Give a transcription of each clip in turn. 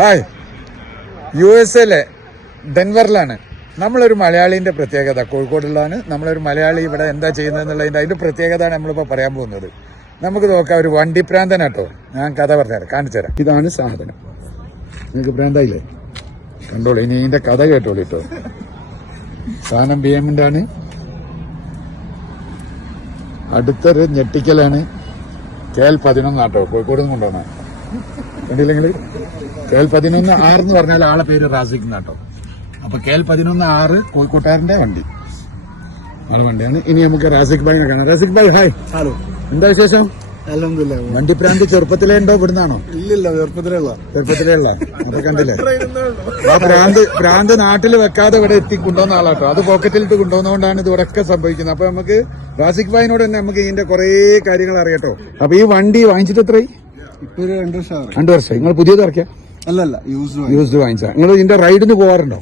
Hi, USA ഡെൻവറിലാണ്. നമ്മളൊരു മലയാളീൻ്റെ പ്രത്യേകത കോഴിക്കോടുള്ളതാണ്. നമ്മളൊരു മലയാളി ഇവിടെ എന്താ ചെയ്യുന്നതെന്നുള്ളതിൻ്റെ അതിൻ്റെ പ്രത്യേകതയാണ് നമ്മളിപ്പോൾ പറയാൻ പോകുന്നത്. നമുക്ക് നോക്കാം, ഒരു വണ്ടി പ്രാന്തനാട്ടോ. ഞാൻ കഥ പറഞ്ഞുതരാം, കാണിച്ചു തരാം. ഇതാണ് സാധനം. നിങ്ങൾക്ക് പ്രാന്തായില്ലേ? കണ്ടോളൂ, ഇനി ഇതിൻ്റെ കഥ കേട്ടോളൂ കേട്ടോ. സാധനം BM-ൻ്റെ ആണ്. അടുത്തൊരു ഞെട്ടിക്കലാണ്. KL11 ആട്ടോ, കോഴിക്കോട് നിന്ന് കൊണ്ടുപോകണം. കണ്ടില്ലെങ്കിൽ KL11 R എന്ന് പറഞ്ഞാൽ ആളെ പേര് റാസിഖ് എന്നാട്ടോ. അപ്പൊ KL11 R കോഴിക്കോട്ടുകാരന്റെ വണ്ടി, ആള് വണ്ടിയാണ്. ഇനി നമുക്ക് റാസിഖ് ഭായിനെ കാണാം. റാസിഖ് ഭായ്, ഹായ്. ഹലോ, എന്താ വിശേഷം? അൽഹംദുലില്ലാഹ്. വണ്ടി പ്രാന്ത് ചെറുപ്പത്തിലേ ഉണ്ടോ? ഇവിടുന്നാണോ? ഇല്ലില്ല, ചെറുപ്പത്തിലേ ഉള്ള. അപ്പൊ കണ്ടില്ലേ, ആ പ്രാന്ത് നാട്ടിൽ വെക്കാതെ ഇവിടെ എത്തി കൊണ്ടുവന്ന ആളാട്ടോ. അത് പോക്കറ്റിലിട്ട് കൊണ്ടുവന്നുകൊണ്ടാണ് ഇത് ഇവിടെയൊക്കെ സംഭവിക്കുന്നത്. അപ്പൊ നമുക്ക് റാസിഖ് ഭായിനോട് തന്നെ നമുക്ക് ഇതിന്റെ കുറെ കാര്യങ്ങൾ അറിയാട്ടോ. അപ്പൊ ഈ വണ്ടി വാങ്ങിച്ചിട്ട് എത്രയായി? ഇപ്പൊ ഒരു 2 വർഷം. 2 വർഷം. നിങ്ങൾ പുതിയത് ഇറക്കിയ? അല്ലല്ല, യൂസ്ഡ് വാങ്ങിച്ച. നിങ്ങൾ ഇതിന്റെ റൈഡിന് പോവാറുണ്ടോ?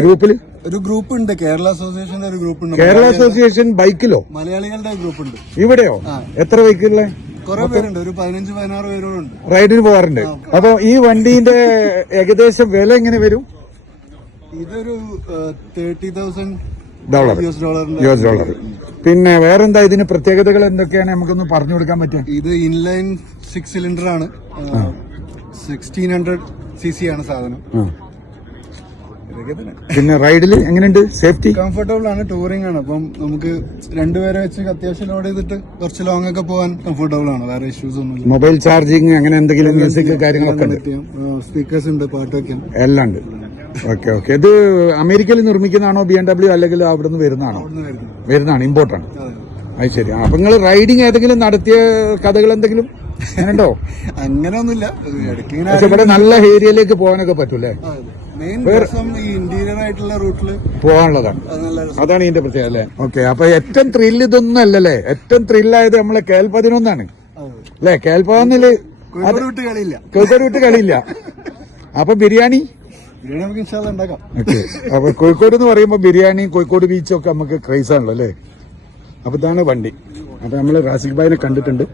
ഗ്രൂപ്പിൽ ഒരു ഗ്രൂപ്പ് ഉണ്ട്, കേരള അസോസിയേഷന്റെ ഒരു ഗ്രൂപ്പ് ഉണ്ട്. കേരള അസോസിയേഷൻ ബൈക്കിലോ? മലയാളികളുടെ ഗ്രൂപ്പ് ഉണ്ട്. ഇവിടെയോ? എത്ര ബൈക്കുകളെ? കുറെ പേരുണ്ട്, ഒരു 15-16 പേരോടുണ്ട്. റൈഡിന് പോവാറുണ്ട്. അപ്പൊ ഈ വണ്ടീന്റെ ഏകദേശം വില എങ്ങനെ വരും? ഇതൊരു $30,000 US$. പിന്നെ വേറെന്താ ഇതിന് പ്രത്യേകതകൾ എന്തൊക്കെയാണ് നമുക്കൊന്ന് പറഞ്ഞു കൊടുക്കാൻ പറ്റുക? ഇത് ഇൻലൈൻ 6 സിലിണ്ടർ ആണ്. 1600 cc ആണ് സാധനം. പിന്നെ റൈഡിൽ എങ്ങനെയുണ്ട്? സേഫ്റ്റി കംഫർട്ടബിൾ ആണ്, ടൂറിംഗ് ആണ്. അപ്പം നമുക്ക് 2 പേരെ വെച്ച് അത്യാവശ്യം ലോഡ് ചെയ്തിട്ട് കുറച്ച് ലോങ് ഒക്കെ പോകാൻ കംഫർട്ടബിൾ ആണ്. വേറെ ഇഷ്യൂസ് ഒന്നുമില്ല. മൊബൈൽ ചാർജിങ് അങ്ങനെ എന്തെങ്കിലും മ്യൂസിക് കാര്യങ്ങളൊക്കെ ഉണ്ട്? സ്പീക്കേഴ്സ് ഉണ്ട്, പാട്ട് വെക്കാൻ എല്ലാം ഉണ്ട്. ഓക്കെ. ഇത് അമേരിക്കയിൽ നിർമ്മിക്കുന്നതാണോ BMW, അല്ലെങ്കിൽ അവിടെ നിന്ന് വരുന്നതാണോ? വരുന്നതാണ്, ഇമ്പോർട്ടാണ്. അത് ശരി. അപ്പൊ നിങ്ങൾ റൈഡിങ് ഏതെങ്കിലും നടത്തിയ കഥകൾ എന്തെങ്കിലും അങ്ങനെയുണ്ടോ? അങ്ങനെയൊന്നുമില്ല. പക്ഷെ ഇവിടെ നല്ല ഏരിയയിലേക്ക് പോകാനൊക്കെ പറ്റൂലേ? ഇന്റീരിയർ ആയിട്ടുള്ള റൂട്ടില് പോകാനുള്ളതാണ്. അതാണ് ഇതിന്റെ പ്രത്യേകത അല്ലേ? ഓക്കെ. അപ്പൊ ഏറ്റവും ത്രില്ല് ഇതൊന്നും അല്ലല്ലേ? ഏറ്റവും ത്രില്ലായത് നമ്മളെ KL11 ആണ് അല്ലേ? KL11 കോഴിക്കോട് വിട്ട് കളിയില്ല. അപ്പൊ ബിരിയാണി നമുക്ക് ഇൻഷാല്ലാ ഉണ്ടാക്കാം. ഓക്കെ. അപ്പൊ കോഴിക്കോട് എന്ന് പറയുമ്പോ ബിരിയാണി, കോഴിക്കോട് ബീച്ചൊക്കെ നമുക്ക് ക്രൈസ് ആണല്ലോ അല്ലേ? അപ്പൊ ഇതാണ് വണ്ടി. അപ്പൊ നമ്മള് റാസിഖ് ഭായിനെ കണ്ടിട്ടുണ്ട്.